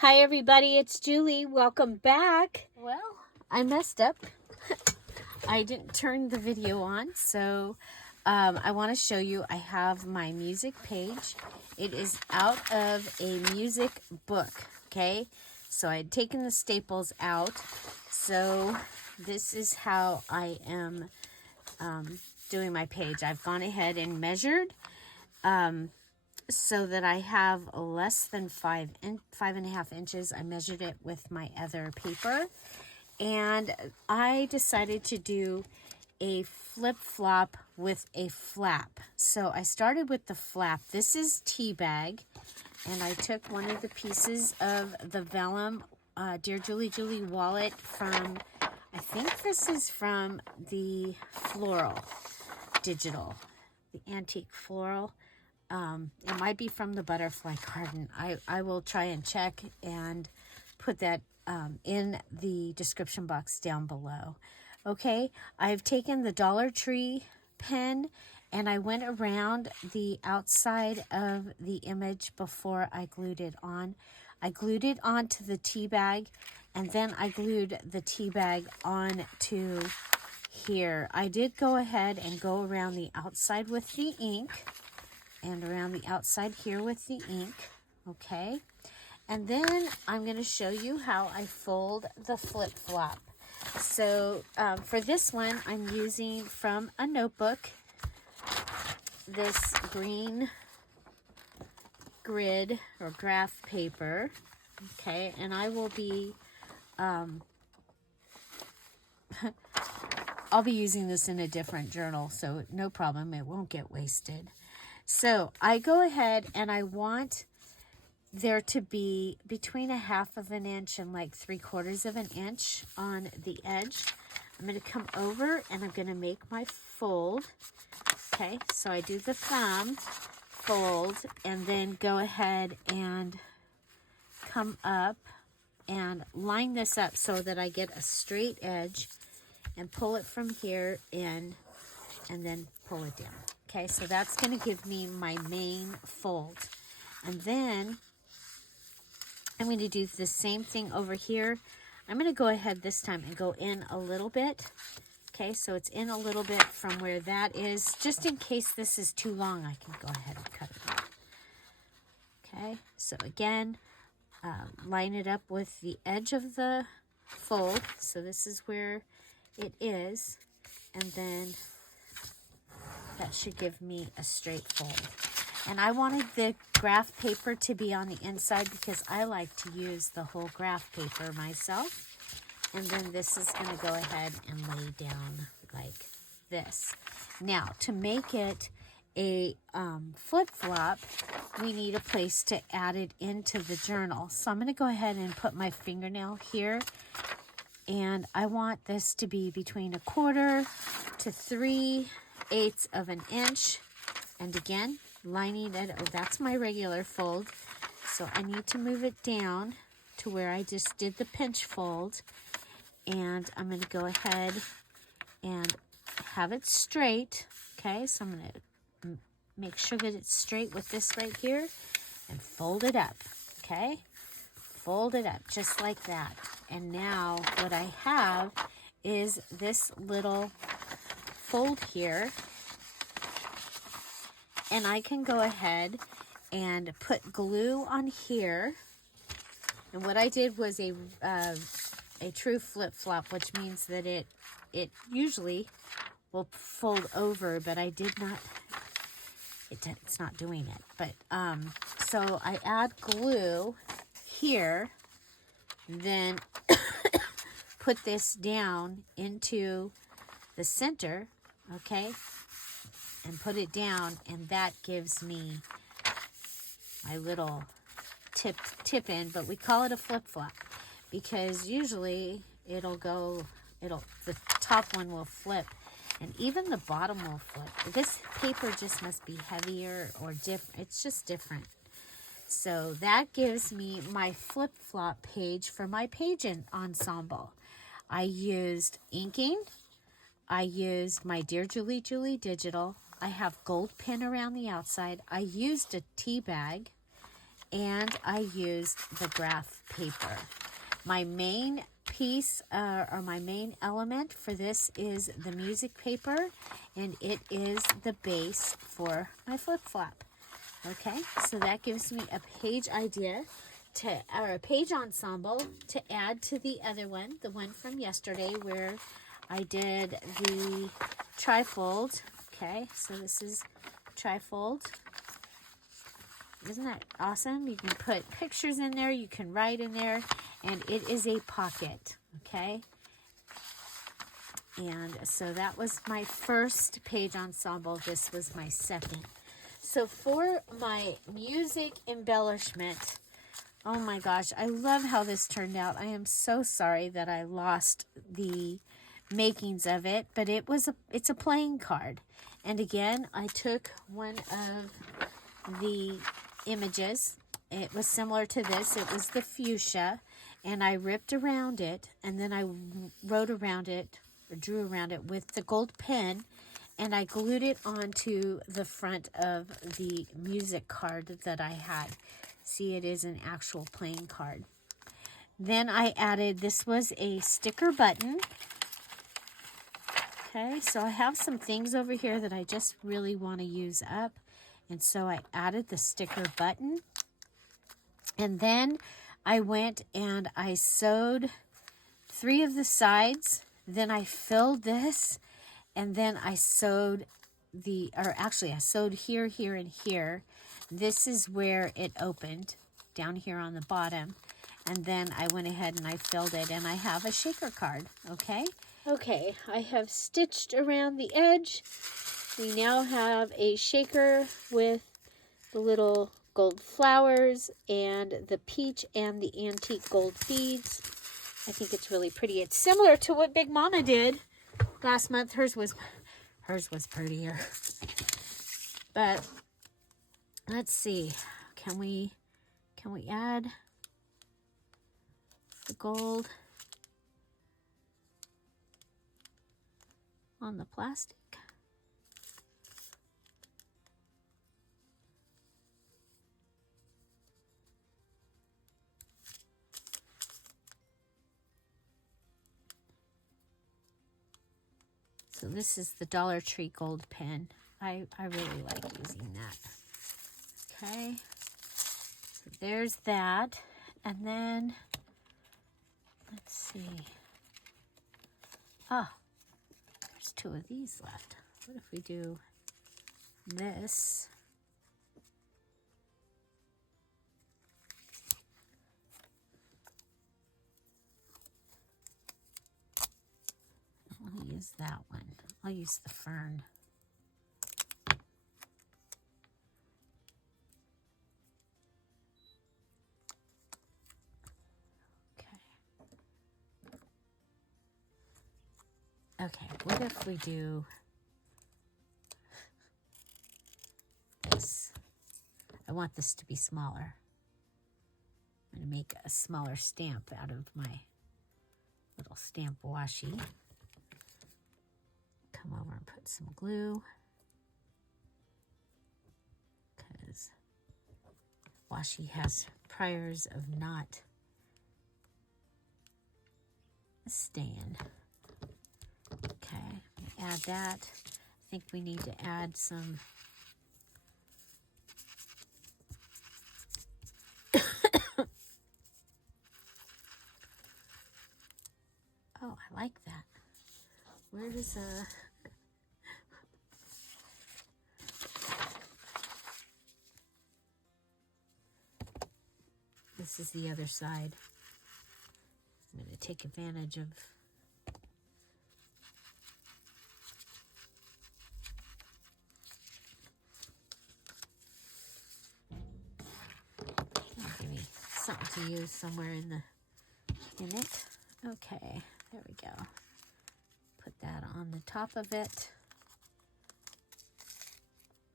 Hi everybody, it's Julie. Welcome back. Well, I messed up. I didn't turn the video on, so I want to show you I have my music page. It is out of a music book, okay? So I had taken the staples out. So this is how I am doing my page. I've gone ahead and measured so that I have less than 5.5 inches. I measured it with my other paper, and I decided to do a flip-flop with a flap. So I started with the flap. This is tea bag, and I took one of the pieces of the vellum Dear Julie Julie wallet from, I think this is from the Floral Digital, the Antique Floral. It might be from the Butterfly Garden. I will try and check and put that in the description box down below. Okay, I've taken the Dollar Tree pen and I went around the outside of the image before I glued it on. I glued it onto the tea bag, and then I glued the tea bag onto here. I did go ahead and go around the outside with the ink, and around the outside here with the ink, okay? And then I'm going to show you how I fold the flip-flop. So for this one, I'm using from a notebook this green grid or graph paper, okay? And I will be, I'll be using this in a different journal, so no problem, it won't get wasted. So I go ahead and I want there to be between 1/2 inch and like 3/4 inch on the edge. I'm going to come over and I'm going to make my fold. Okay, so I do the thumb, fold, and then go ahead and come up and line this up so that I get a straight edge and pull it from here in and then pull it down. Okay, so that's going to give me my main fold. And then I'm going to do the same thing over here. I'm going to go ahead this time and go in a little bit. Okay, so it's in a little bit from where that is. Just in case this is too long, I can go ahead and cut it off. Okay, so again, line it up with the edge of the fold. So this is where it is. And then that should give me a straight fold. And I wanted the graph paper to be on the inside because I like to use the whole graph paper myself. And then this is going to go ahead and lay down like this. Now, to make it a flip-flop, we need a place to add it into the journal. So I'm going to go ahead and put my fingernail here. And I want this to be between 1/4 to 3/8 of an inch. And again, lining it, oh, that's my regular fold. So I need to move it down to where I just did the pinch fold. And I'm going to go ahead and have it straight. Okay, so I'm going to make sure that it's straight with this right here and fold it up. Okay, fold it up just like that. And now what I have is this little fold here. And I can go ahead and put glue on here. And what I did was a true flip-flop, which means that it usually will fold over, but I did not, it's not doing it. But so I add glue here, then put this down into the center, okay, and put it down, and that gives me my little tip in, but we call it a flip-flop because usually the top one will flip, and even the bottom will flip. This paper just must be heavier or different. It's just different. So that gives me my flip-flop page for my page ensemble. I used inking. I used my Dear Julie Julie Digital. I have gold pin around the outside. I used a tea bag, and I used the graph paper. My main piece or my main element for this is the music paper, and it is the base for my flip-flop. Okay, so that gives me a page idea or a page ensemble to add to the other one, the one from yesterday where I did the trifold. Okay, so this is trifold. Isn't that awesome? You can put pictures in there, you can write in there, and it is a pocket, okay? And so that was my first page ensemble. This was my second. So for my music embellishment, oh my gosh, I love how this turned out. I am so sorry that I lost the makings of it, but it's a playing card. And again, I took one of the images. It was similar to this. It was the fuchsia, and I ripped around it, and then I wrote around it, or drew around it with the gold pen, and I glued it onto the front of the music card that I had. See, it is an actual playing card. Then I added, this was a sticker button. Okay, so I have some things over here that I just really want to use up. And so I added the sticker button. And then I went and I sewed 3 of the sides. Then I filled this. And then I sewed I sewed here, here, and here. This is where it opened, down here on the bottom. And then I went ahead and I filled it. And I have a shaker card, okay? Okay, I have stitched around the edge. We now have a shaker with the little gold flowers and the peach and the antique gold beads. I think it's really pretty. It's similar to what Big Mama did last month. Hers was prettier. But let's see. Can we add the gold on the plastic? So this is the Dollar Tree gold pen. I really like using that. Okay, so there's that. And then, let's see. Oh, there's 2 of these left. What if we do this? I'll use that one. I'll use the fern. Okay, what if we do this? I want this to be smaller. I'm going to make a smaller stamp out of my little stamp washi. Come over and put some glue, because washi has priors of not staying. Okay, add that. I think we need to add some oh, I like that. Where does this is the other side. I'm going to take advantage of give me something to use somewhere in it. Okay, there we go. Put that on the top of it.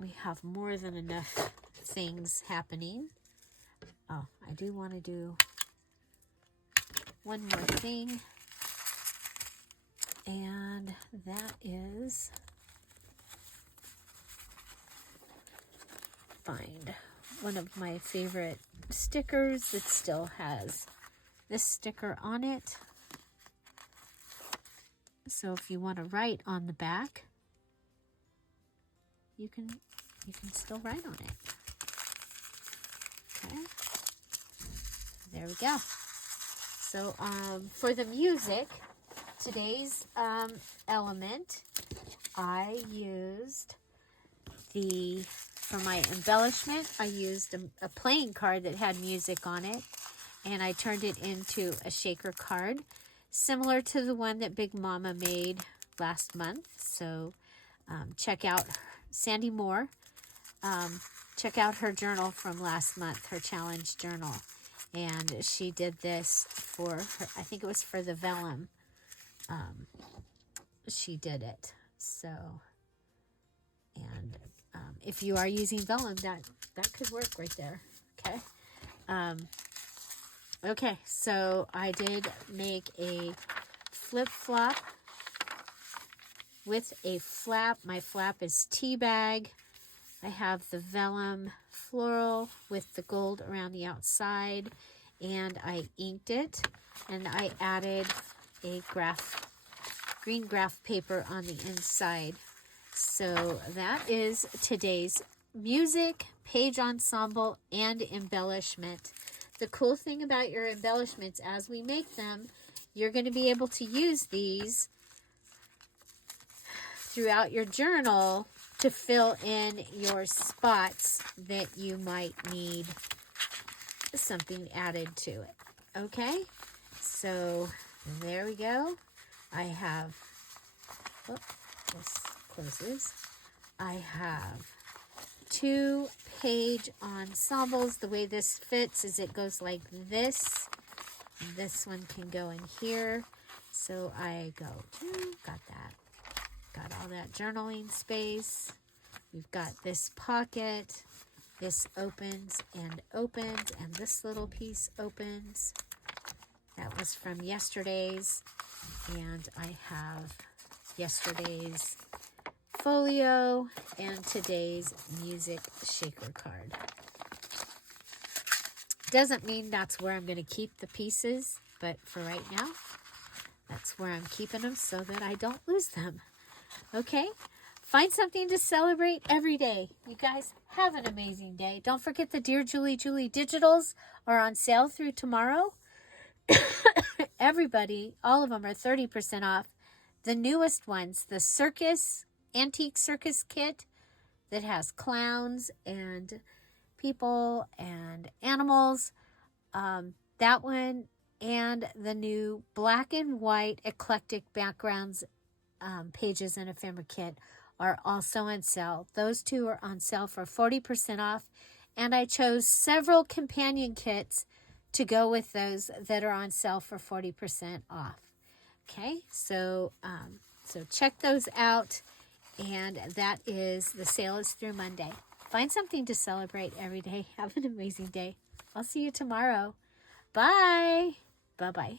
We have more than enough things happening. Oh, I do want to do one more thing. And that is find one of my favorite stickers that still has this sticker on it. So if you want to write on the back, you can still write on it. Okay. There we go. So for the music, today's element, I used for my embellishment, I used a playing card that had music on it, and I turned it into a shaker card, similar to the one that Big Mama made last month. So check out Sandy Moore. Check out her journal from last month, her challenge journal. And she did this for her, I think it was for the vellum. She did it. So, and if you are using vellum, that could work right there. Okay. Okay, so I did make a flip-flop with a flap. My flap is tea bag. I have the vellum floral with the gold around the outside, and I inked it, and I added a green graph paper on the inside. So that is today's music, page ensemble, and embellishment. The cool thing about your embellishments, as we make them, you're going to be able to use these throughout your journal to fill in your spots that you might need something added to it. Okay, so there we go. I have, this closes. I have 2 page ensembles. The way this fits is it goes like this. This one can go in here. So I go to, got all that journaling space. We've got this pocket. This opens, and this little piece opens. That was from yesterday's, and I have yesterday's folio and today's music shaker card. Doesn't mean that's where I'm going to keep the pieces, but for right now, that's where I'm keeping them so that I don't lose them. Okay? Find something to celebrate every day. You guys have an amazing day. Don't forget the Dear Julie digitals are on sale through tomorrow. Everybody, all of them are 30% off. The newest ones, the antique circus kit that has clowns and people and animals. That one, and the new black and white eclectic backgrounds pages and ephemera kit are also on sale. Those 2 are on sale for 40% off, and I chose several companion kits to go with those that are on sale for 40% off. Okay, so check those out, and that is, the sale is through Monday. Find something to celebrate every day. Have an amazing day. I'll see you tomorrow. Bye. Bye-bye.